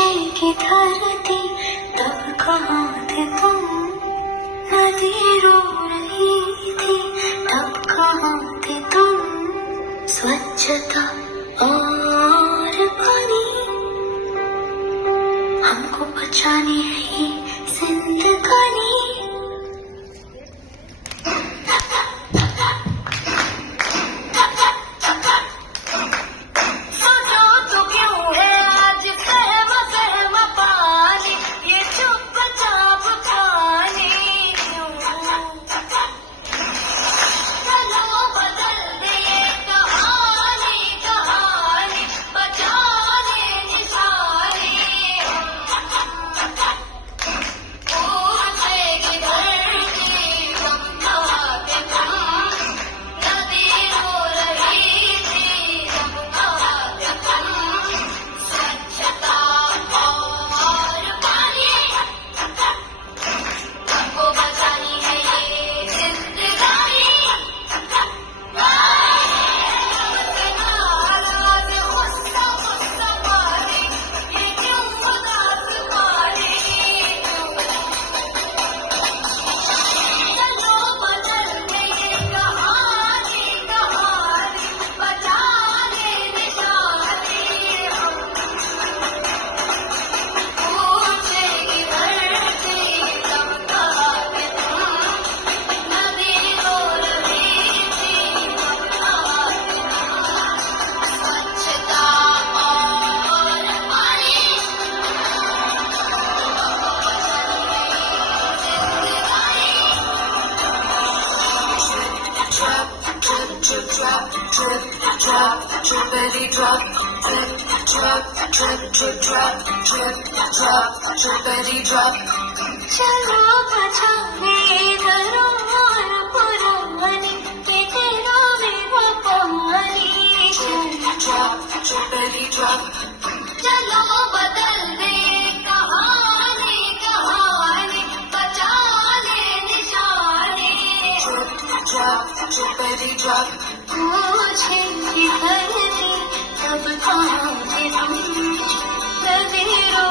की धरती तब कहाँ थे तुम, नदी रो रही थी तब कहाँ थे तुम। स्वच्छता और पानी हमको बचानी है ये जिंदगानी। Drippity drop, drip, drop, drip, drip, drop, drip, drop, drippity drop. चलो बचाने धरोहर पुरानी, ये तेरा मेरा पानी। Drop, drippity drop. चलो बदल दे कहानी, कहानी बचा ले निशानी। Drop, drippity drop. मुझे धरती तब कहाँ थे तुम, नदी रो